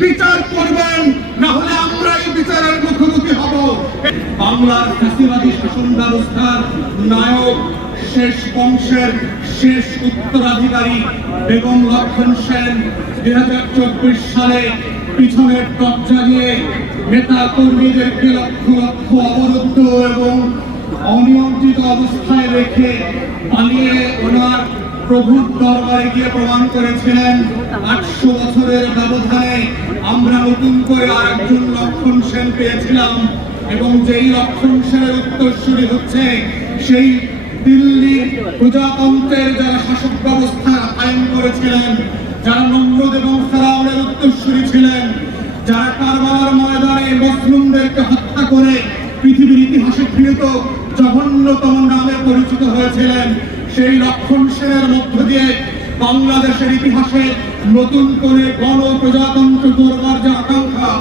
বিচার করবেন, না হলে আমরাই বিচারের মুখোমুখি হব। বাংলার ফ্যাসিবাদী শাসন ব্যবস্থার নায়ক, শেষ বংশের শেষ উত্তরাধিকারী বেগম লক্ষণ সেন 2024 সালে পিছনের দরজা দিয়ে নেতা কর্মীদেরকে লক্ষ লক্ষ অবরুদ্ধ এবং অনিয়ন্ত্রিত অবস্থায় রেখে পালিয়ে ওনার প্রভুর দরবারে গিয়ে প্রমাণ করেছিলেন 800 বছরের ব্যবধানে আমরা নতুন করে আরেকজন লক্ষণ সেন পেয়েছিলাম। এবং যেই লক্ষণ সেনের উত্তরসূরি হচ্ছে সেই দিল্লি প্রজাতন্ত্রের যারা শাসক ব্যবস্থা কায়েম করেছিলেন, যারা নমরুদ এবং ফেরাউনের উত্তরসূরি ছিলেন, যারা কারবালার ময়দানে মুসলিমদেরকে হত্যা করে পৃথিবীর ইতিহাসে ঘৃণিত জঘন্যতম নামে পরিচিত হয়েছিলেন, সেই লক্ষণ সেনের মধ্য দিয়ে বাংলাদেশের ইতিহাসে নতুন করে গণপ্রজাতন্ত্র গড়বার যে আকাঙ্ক্ষা,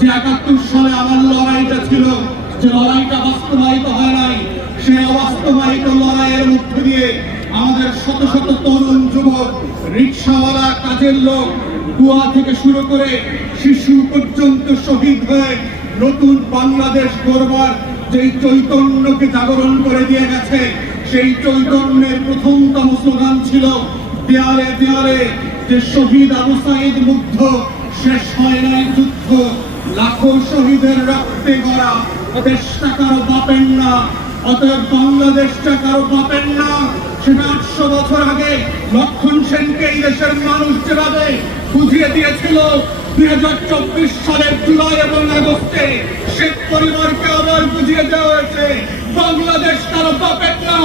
যে 71 সালে আমার লড়াইটা ছিল, যে লড়াইটা বাস্তবায়িত হয় নাই, সেই অবাস্তবায়িত লড়াইয়ের মধ্য দিয়ে আমাদের শত শত তরুণ যুবক, রিক্সাওয়ালা, কাজের লোক, বুয়া থেকে শুরু করে শিশু পর্যন্ত শহীদ হয়ে নতুন বাংলাদেশ গড়বার যেই চৈতন্যকে জাগরণ করে দিয়ে গেছে, সেই চৈতন্যের প্রথমতম স্লোগান ছিল দেয়ালে দেয়ালে যে শহীদ আবু সাঈদ মুগ্ধ, শেষ হয় নাই যুদ্ধ, লাখো শহীদের রক্তে গড়া দেশটা কারো বাপের না, অতএব বাংলাদেশটা কারো বাপের না। সেটা 800 বছর আগে লক্ষণ সেনকে এই দেশের মানুষ যেভাবে বুঝিয়ে দিয়েছিল, 2024 সালের জুলাই এবং আগস্টে শেখ পরিবারকে আবার বুঝিয়ে দেওয়া হয়েছে বাংলাদেশ কারো বাপের না।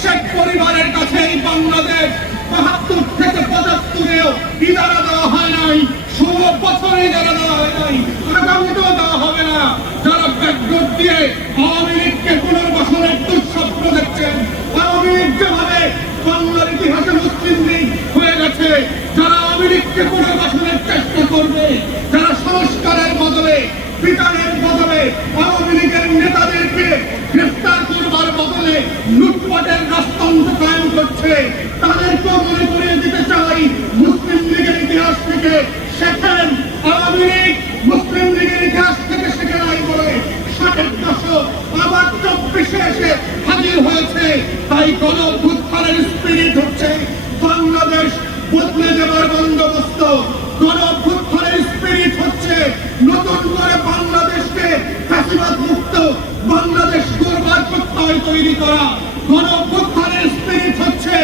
শেখ পরিবারের কাছে এই বাংলাদেশ 72 থেকে 75-এও ইজারা দেওয়া হয় নাই, 16 বছরে ইজারা দেওয়া হয় নাই, আগামীতেও দেওয়া হবে না। যারা ব্যাকডোর দিয়ে আওয়ামী লীগকে পুনর্বাসনের দুঃস্বপ্ন দেখছেন, আওয়ামী লীগ যেভাবে বাংলার ইতিহাসে মুসলিম লীগ হয়ে গেছে, যারা আওয়ামী লীগকে পুনর্বাসনের চেষ্টা করবে, যারা সংস্কারের বদলে, বিচারের বদলে আওয়ামী লীগের নেতাদেরকে গ্রেফতার করবার বদলে লুটপাটের রাজতন্ত্র কায়েম করছে, তাদেরকেও মনে করিয়ে দিতে চাই, মুসলিম লীগের ইতিহাস থেকে শেখেন। আওয়ামী লীগ মুসলিম লীগের ইতিহাস থেকে শেখে নাই বলে 60-এর দশক আবার 24-এ এসে হাজির হয়েছে। তাই গণ-অভ্যুত্থানের স্পিরিট হচ্ছে বাংলাদেশ বদলে দেওয়ার বন্দোবস্ত, গণ-অভ্যুত্থানের স্পিরিট হচ্ছে নতুন করে বাংলাদেশকে ফ্যাসিবাদ মুক্ত বাংলাদেশ গড়বার প্রত্যয় তৈরি করা, গণ-অভ্যুত্থানের স্পিরিট হচ্ছে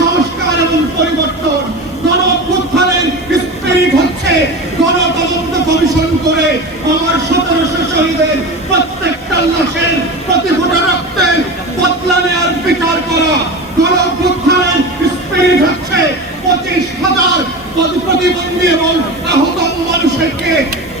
সংস্কার এবং পরিবর্তন, গণ-অভ্যুত্থানের স্পিরিট হচ্ছে গণতদন্ত কমিশন করে আমার 1700 শহীদের প্রত্যেকটা লাশের প্রতি ফোঁটা রক্তের বদলা নেওয়ার বিচার করা, গণ-অভ্যুত্থানের স্পিরিট হচ্ছে 25,000 প্রতিবন্ধী এবং আহত মানুষকে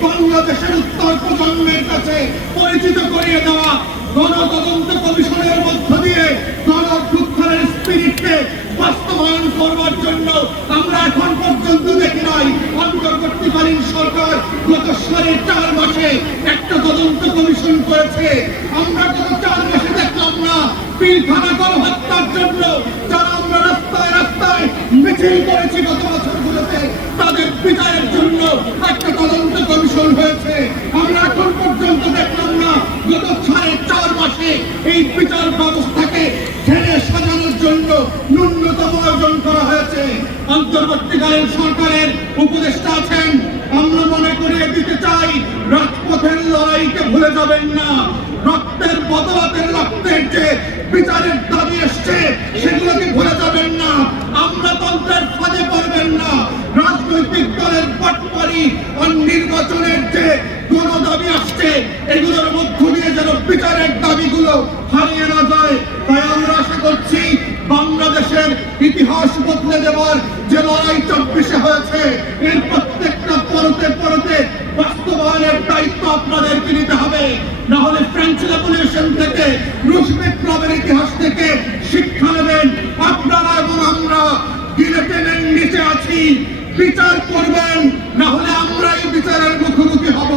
বাংলাদেশের উত্তর প্রজন্মের কাছে পরিচিত করিয়ে দেওয়া, গণতদন্ত কমিশনের মধ্য দিয়ে গণ-অভ্যুত্থানের স্পিরিটকে বাস্তবায়ন করবার জন্য আমরা এখন পর্যন্ত দেখি নাই অন্তর্বর্তীকালীন সরকার গত 4.5 মাসে একটা তদন্ত কমিশন করেছে। আমরা গত 4 মাসে দেখলাম না পিলখানা গণহত্যার জন্য যারা আমরা রাস্তায় রাস্তায় মিছিল করেছি গত বছরগুলোতে, তাদের বিচারের জন্য একটা তদন্ত কমিশন হয়েছে। আমরা এখন পর্যন্ত দেখলাম না গত 4.5 মাসে এই বিচার ব্যবস্থাকে ঢেলে সাজানোর জন্য ন্যূনতম আয়োজন করা হয়েছে। অন্তর্বর্তীকালীন সরকারের উপদেষ্টা আছেন, আমরা মনে করিয়ে দিতে চাই, রাজপথের লড়াইকে ভুলে যাবেন না। রক্তের বদলাতের রক্তের যে বিচারের দাবি এসছে সেগুলোকে ভুলে যাবেন না। আমরা তন্ত্রের ফাঁদে পড়বেন না। রাজনৈতিক দলের পটপারি আর নির্বাচনের যে গণদাবি আসছে, এগুলোর মধ্য দিয়ে যেন বিচারের দাবিগুলো হারিয়ে না যায়। তাই আমরা আশা করছি বাংলাদেশের ইতিহাস বদলে দেওয়ার যে লড়াই 24-এ হয়েছে, এর প্রত্যেকটা পরতে পরতে বাস্তবায়নের দায়িত্ব আপনাদেরকে নিতে হবে। না হলে ফ্রেঞ্চ রেভলিউশন থেকে, রুশ বিপ্লবের ইতিহাস থেকে শিক্ষা নেবেন। আপনারা এবং আমরা গিলেটিনের নিচে আছি, বিচার করবেন, না হলে আমরাই বিচারের মুখোমুখি হব।